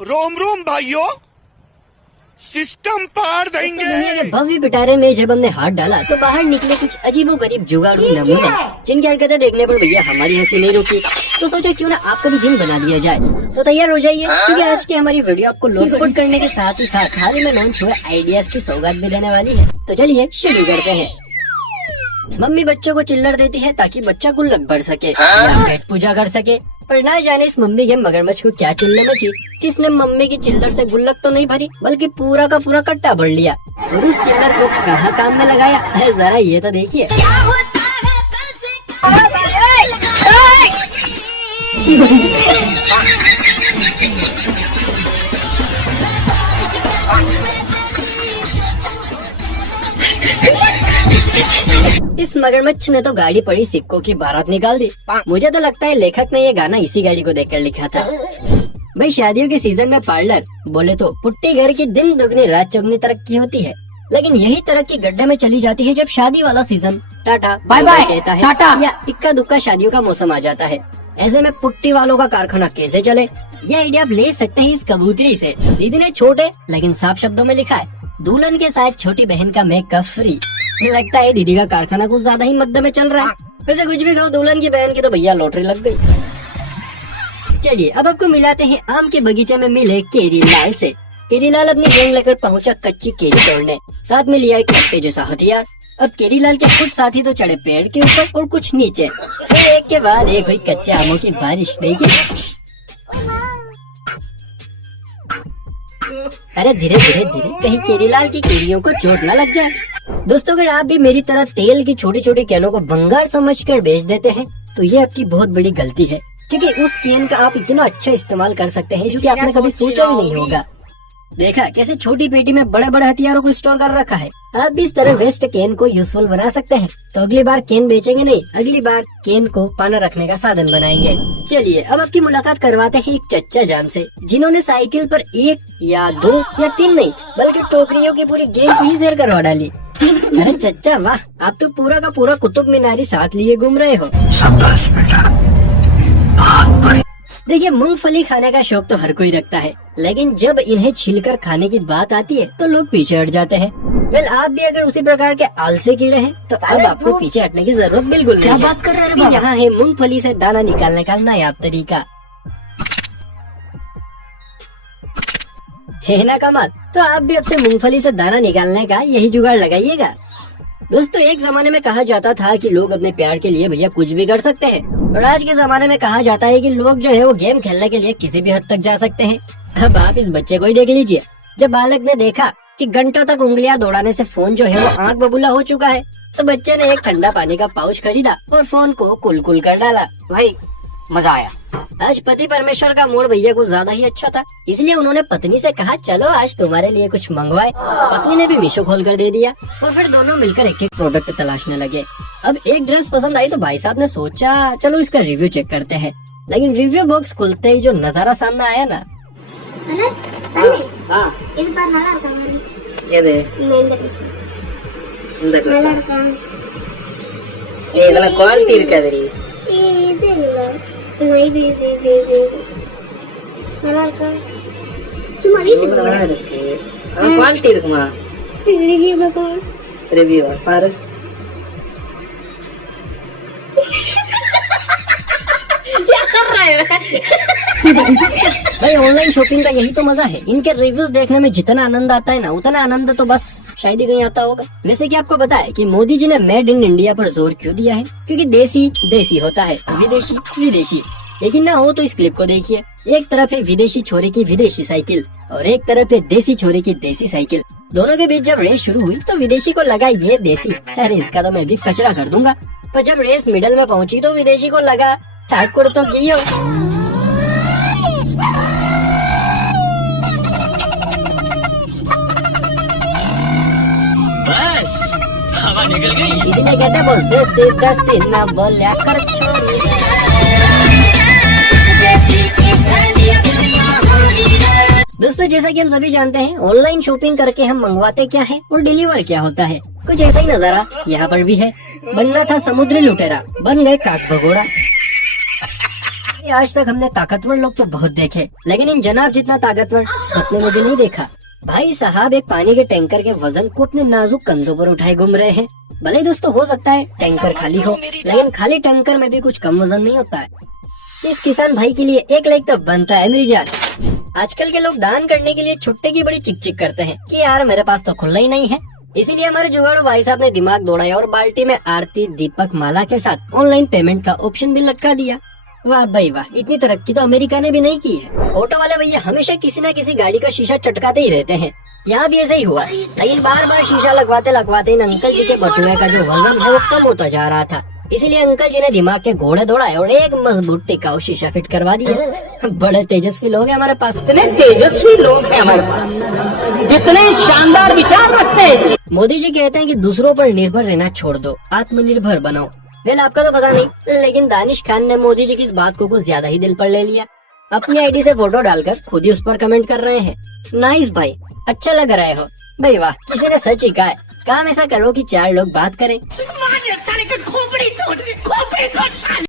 रोम रोम भाइयों, सिस्टम पार देंगे। दुनिया के भव्य पिटारे में जब हमने हाथ डाला तो बाहर निकले कुछ अजीबोगरीब जुगाड़ू नमूने, जिनकी हरकतें देखने पर भैया हमारी हंसी नहीं रुकी। तो सोचा क्यों ना आपका भी दिन बना दिया जाए। तो तैयार हो जाइए, क्योंकि आज की हमारी वीडियो आपको लोटपोट करने के साथ ही साथ हाल ही में लॉन्च हुए आइडियाज की सौगात भी देने वाली है। तो चलिए शुरू करते हैं। मम्मी बच्चों को चिल्लर देती है ताकि बच्चा गुल्लक भर सके या पेट पूजा कर सके, पर ना जाने इस मम्मी के मगरमच्छ को क्या चिल्लर मची, किसने मम्मी की चिल्लर से गुल्लक तो नहीं भरी बल्कि पूरा का पूरा कट्टा भर लिया और उस चिल्लर को कहाँ काम में लगाया है, जरा ये तो देखिए। इस मगरमच्छ ने तो गाड़ी पड़ी सिक्कों की बारात निकाल दी। मुझे तो लगता है लेखक ने ये गाना इसी गाड़ी को देखकर लिखा था। भाई शादियों के सीजन में पार्लर बोले तो पुट्टी घर की दिन दुगनी रात चौगनी तरक्की होती है, लेकिन यही तरक्की गड्ढे में चली जाती है जब शादी वाला सीजन टाटा बाय बाय कहता है या इक्का दुक्का शादियों का मौसम आ जाता है। ऐसे में पुट्टी वालों का कारखाना कैसे चले, ये आइडिया आप ले सकते हैं इस कबूतरी से। दीदी ने छोटे लेकिन साफ शब्दों में लिखा है, दुल्हन के साथ छोटी बहन का मेकअप फ्री। लगता है दीदी का कारखाना कुछ ज्यादा ही मकदम में चल रहा है। वैसे कुछ भी कहो, दुल्हन की बहन की तो भैया लॉटरी लग गई। चलिए अब आपको मिलाते हैं आम के बगीचे में मिले केरीलाल से। केरीलाल अपनी गैंग लेकर पहुंचा कच्ची केरी तोड़ने, साथ में लिया एक कट्टे जैसा हथियार। अब केरीलाल के कुछ साथी तो चढ़े पेड़ के ऊपर और कुछ नीचे, फिर एक के बाद एक हुई कच्चे आमों की बारिश। देखिए अरे धीरे धीरे धीरे, कहीं केरीलाल की केरियों को चोट न लग जाए। दोस्तों अगर आप भी मेरी तरह तेल की छोटी छोटी कैनों को भंगार समझकर बेच देते हैं तो ये आपकी बहुत बड़ी गलती है, क्योंकि उस कैन का आप इतना अच्छा इस्तेमाल कर सकते हैं जो कि आपने कभी सोचा भी नहीं होगा। देखा कैसे छोटी पेटी में बड़े बड़े हथियारों को स्टोर कर रखा है। आप भी इस तरह वेस्ट कैन को यूजफुल बना सकते हैं। तो अगली बार कैन बेचेंगे नहीं, अगली बार कैन को पाना रखने का साधन बनाएंगे। चलिए अब आपकी मुलाकात करवाते हैं एक चच्चा जान से, जिन्होंने साइकिल पर 1 या 2 या 3 नहीं बल्कि टोकरियों की पूरी गैंग ही शेयर करवा डाली। अरे चच्चा वाह, आप तो पूरा का पूरा कुतुब मीनारी साथ लिए घूम रहे हो। शाबाश बेटा, बहुत बढ़िया। देखिए मूंगफली खाने का शौक तो हर कोई रखता है, लेकिन जब इन्हें छिलकर खाने की बात आती है तो लोग पीछे हट जाते हैं। वेल आप भी अगर उसी प्रकार के आलसी कीड़े हैं तो अब आपको पीछे हटने की जरूरत बिल्कुल नहीं है। बात कर रहे हैं? यहाँ है मूंगफली से दाना निकालने का नायाब तरीका। है ना कमाल, तो आप भी अब से मूंगफली से दाना निकालने का यही जुगाड़ लगाइएगा। दोस्तों एक जमाने में कहा जाता था कि लोग अपने प्यार के लिए भैया कुछ भी कर सकते हैं, और आज के जमाने में कहा जाता है कि लोग जो है वो गेम खेलने के लिए किसी भी हद तक जा सकते हैं। अब आप इस बच्चे को ही देख लीजिए। जब बालक ने देखा कि घंटों तक उंगलियां दौड़ाने से फोन जो है वो आंख बबूला हो चुका है, तो बच्चे ने एक ठंडा पानी का पाउच खरीदा और फोन को कुल कर डाला। भाई मजा आया। आज पति परमेश्वर का मूड भैया को ज्यादा ही अच्छा था, इसलिए उन्होंने पत्नी से कहा चलो आज तुम्हारे लिए कुछ मंगवाए। पत्नी ने भी मीशो खोल कर दे दिया और फिर दोनों मिलकर एक एक प्रोडक्ट तलाशने लगे। अब एक ड्रेस पसंद आई तो भाई साहब ने सोचा चलो इसका रिव्यू चेक करते हैं, लेकिन रिव्यू बॉक्स खुलते ही जो नजारा सामने आया ना, क्वालिटी குவாலிட்டி இருக்குமா? ரிவ்யூ பாரு. भाई ऑनलाइन शॉपिंग का यही तो मजा है। इनके रिव्यूज देखने में जितना आनंद आता है ना, उतना आनंद तो बस शायद ही कहीं आता होगा। वैसे कि आपको पता है कि मोदी जी ने मेड इन इंडिया पर जोर क्यों दिया है? क्योंकि देसी देसी होता है, विदेशी विदेशी। लेकिन ना हो तो इस क्लिप को देखिए। एक तरफ है विदेशी छोरे की विदेशी साइकिल और एक तरफ है देसी छोरे की देसी साइकिल। दोनों के बीच जब रेस शुरू हुई तो विदेशी को लगा ये देसी, अरे इसका तो मैं भी कचरा कर दूंगा। पर जब रेस मिडल में पहुंची तो विदेशी को लगा ठाकुर तो की हो। बस हवा निकल गई। इसलिए कहते बोलते सीधा सीना बोलिया कर छोरी। दोस्तों जैसा कि हम सभी जानते हैं ऑनलाइन शॉपिंग करके हम मंगवाते क्या है और डिलीवर क्या होता है, कुछ ऐसा ही नजारा यहाँ पर भी है। बनना था समुद्री लुटेरा, बन गए काक भगोड़ा। आज तक हमने ताकतवर लोग तो बहुत देखे, लेकिन इन जनाब जितना ताकतवर सपने में भी नहीं देखा। भाई साहब एक पानी के टैंकर के वजन को अपने नाजुक कंधों पर उठाए घूम रहे हैं। भले दोस्तों हो सकता है टैंकर खाली हो, लेकिन खाली टैंकर में भी कुछ कम वजन नहीं होता है। इस किसान भाई के लिए एक लाइक तो बनता है मेरी जान। आजकल के लोग दान करने के लिए छुट्टे की बड़ी चिक करते हैं कि यार मेरे पास तो खुला ही नहीं है। इसीलिए हमारे जुगाड़ू भाई साहब ने दिमाग दौड़ाया और बाल्टी में आरती दीपक माला के साथ ऑनलाइन पेमेंट का ऑप्शन भी लटका दिया। वाह भाई वाह, इतनी तरक्की तो अमेरिका ने भी नहीं की है। ऑटो वाले भैया हमेशा किसी न किसी गाड़ी का शीशा चटकाते ही रहते हैं। यहाँ भी ऐसा ही हुआ, लेकिन बार बार शीशा लगवाते इन अंकल जी के बटुए का जो वजन है वो कम होता जा रहा था। इसीलिए अंकल जी ने दिमाग के घोड़े दौड़ाए और एक मजबूत टिकाऊ शीशा फिट करवा दिया। बड़े तेजस्वी लोग हैं हमारे पास। इतने तेजस्वी लोग हैं हमारे पास, इतने शानदार विचार रखते हैं। मोदी जी कहते हैं कि दूसरों पर निर्भर रहना छोड़ दो, आत्मनिर्भर बनो। वेल आपका तो पता नहीं, लेकिन दानिश खान ने मोदी जी की इस बात को कुछ ज्यादा ही दिल पर ले लिया। अपनी आईडी से फोटो डालकर खुद ही उस पर कमेंट कर रहे हैं। नाइस भाई, अच्छा लग रहे हो भाई, वाह। किसी ने सच ही कहा है, काम ऐसा करो कि 4 लोग बात करें।